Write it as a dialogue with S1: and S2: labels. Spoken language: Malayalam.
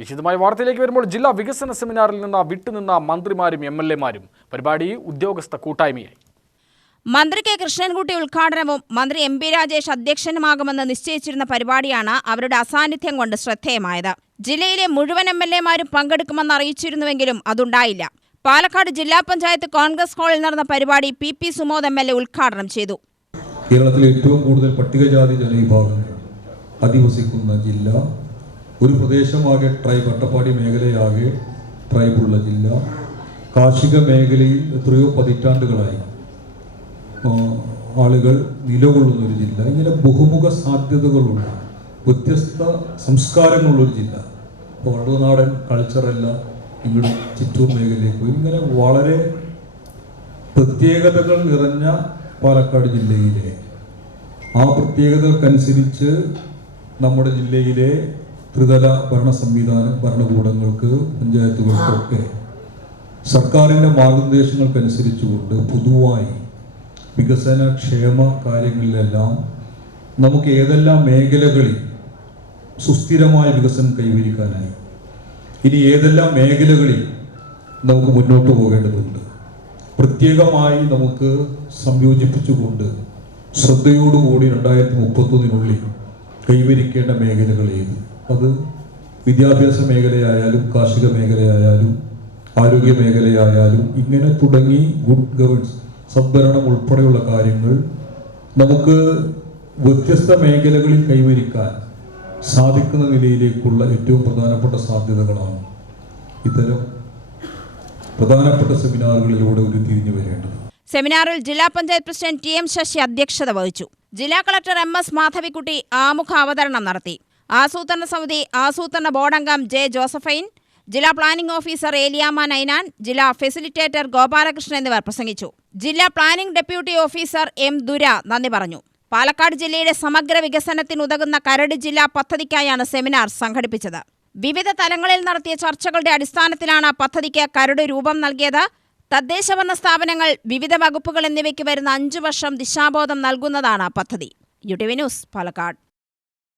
S1: വിശദമായ വാർത്തയിലേക്ക് വരുമ്പോൾ ജില്ലാ വികസന സെമിനാറിൽ നിന്ന് വിട്ടുനിന്ന മന്ത്രിമാരും എം എൽ എമാരും പരിപാടി ഉദ്യോഗസ്ഥ കൂട്ടായ്മയായി.
S2: മന്ത്രി കെ കൃഷ്ണൻകുട്ടി ഉദ്ഘാടനവും മന്ത്രി എം പി രാജേഷ് അധ്യക്ഷനുമാകുമെന്ന് നിശ്ചയിച്ചിരുന്ന പരിപാടിയാണ് അവരുടെ അസാന്നിധ്യം കൊണ്ട് ശ്രദ്ധേയമായത്. ജില്ലയിലെ മുഴുവൻ എം എൽ എമാരും പങ്കെടുക്കുമെന്ന് അറിയിച്ചിരുന്നുവെങ്കിലും അതുണ്ടായില്ല. പാലക്കാട് ജില്ലാ പഞ്ചായത്ത് കോൺഗ്രസ് ഹാളിൽ നടന്ന പരിപാടി P P Sumod M L A ഉദ്ഘാടനം ചെയ്തു.
S3: കേരളത്തിലെ ഏറ്റവും കൂടുതൽ പട്ടികജാതി ജനവിഭാഗങ്ങൾ അധിവസിക്കുന്ന ജില്ല ഒരു പ്രദേശമാകെ ട്രൈബ് അട്ടപ്പാടി മേഖലയാകെ ട്രൈബുള്ള ജില്ല. കാർഷിക മേഖലയിൽ എത്രയോ പതിറ്റാണ്ടുകളായി ആളുകൾ നിലകൊള്ളുന്ന ഒരു ജില്ല. ഇങ്ങനെ ബഹുമുഖ സാധ്യതകളുള്ള വ്യത്യസ്ത സംസ്കാരങ്ങളുള്ളൊരു ജില്ല. ഇപ്പോൾ വള്ളുവനാടൻ കൾച്ചറല്ല ഇങ്ങോട്ട് ചിറ്റൂർ മേഖലയിലേക്ക് പോയി. ഇങ്ങനെ വളരെ പ്രത്യേകതകൾ നിറഞ്ഞ പാലക്കാട് ജില്ലയിലെ ആ പ്രത്യേകതകൾക്കനുസരിച്ച് നമ്മുടെ ജില്ലയിലെ ത്രിതല ഭരണ സംവിധാനം ഭരണകൂടങ്ങൾക്ക് പഞ്ചായത്തുകൾക്കൊക്കെ സർക്കാരിന്റെ മാർഗനിർദ്ദേശങ്ങൾക്കനുസരിച്ചുകൊണ്ട് പൊതുവായി വികസന ക്ഷേമ കാര്യങ്ങളിലെല്ലാം നമുക്ക് ഏതെല്ലാം മേഖലകളിൽ സുസ്ഥിരമായ വികസനം കൈവരിക്കാനായി ഇനി ഏതെല്ലാം മേഖലകളിൽ നമുക്ക് മുന്നോട്ട് പോകേണ്ടതുണ്ട്. പ്രത്യേകമായി നമുക്ക് സംയോജിപ്പിച്ചുകൊണ്ട് ശ്രദ്ധയോടുകൂടി രണ്ടായിരത്തി മുപ്പത്തൊന്നിനുള്ളിൽ കൈവരിക്കേണ്ട മേഖലകൾ ഏത്? അത് വിദ്യാഭ്യാസ മേഖലയായാലും കാർഷിക മേഖലയായാലും ആരോഗ്യ മേഖലയായാലും ഇങ്ങനെ തുടങ്ങി ഗുഡ് ഗവേൺസ് സംഭരണം ഉൾപ്പെടെയുള്ള കാര്യങ്ങൾ നമുക്ക് വ്യത്യസ്ത മേഖലകളിൽ കൈവരിക്കാൻ സാധിക്കുന്ന നിലയിലേക്കുള്ള ഏറ്റവും പ്രധാനപ്പെട്ട സാധ്യതകളാണ് ഇത്തരം പ്രധാനപ്പെട്ട സെമിനാറുകളിലൂടെ ഒരു തിരിഞ്ഞു വരേണ്ടത്.
S2: സെമിനാറിൽ ജില്ലാ panchayat president T M Sasi അധ്യക്ഷത വഹിച്ചു. ജില്ലാ കളക്ടർ എം എസ് മാധവിക്കുട്ടി ആമുഖ അവതരണം നടത്തി. ആസൂത്രണ സമിതി ആസൂത്രണ ബോർഡംഗം ജെ ജോസഫൈൻ ജില്ലാ പ്ലാനിംഗ് ഓഫീസർ ഏലിയാമ നൈനാൻ ജില്ലാ ഫെസിലിറ്റേറ്റർ ഗോപാലകൃഷ്ണൻ എന്നിവർ പ്രസംഗിച്ചു. ജില്ലാ planning deputy officer M Dura നന്ദി പറഞ്ഞു. പാലക്കാട് ജില്ലയുടെ സമഗ്ര വികസനത്തിനുതകുന്ന കരട് ജില്ലാ പദ്ധതിക്കായാണ് സെമിനാർ സംഘടിപ്പിച്ചത്. വിവിധ തലങ്ങളിൽ നടത്തിയ ചർച്ചകളുടെ അടിസ്ഥാനത്തിലാണ് പദ്ധതിക്ക് കരട് രൂപം നൽകിയത്. തദ്ദേശഭരണ സ്ഥാപനങ്ങൾ വിവിധ വകുപ്പുകൾ എന്നിവയ്ക്ക് വരുന്ന അഞ്ചു വർഷം ദിശാബോധം നൽകുന്നതാണ് പദ്ധതി. U T V news Palakkad.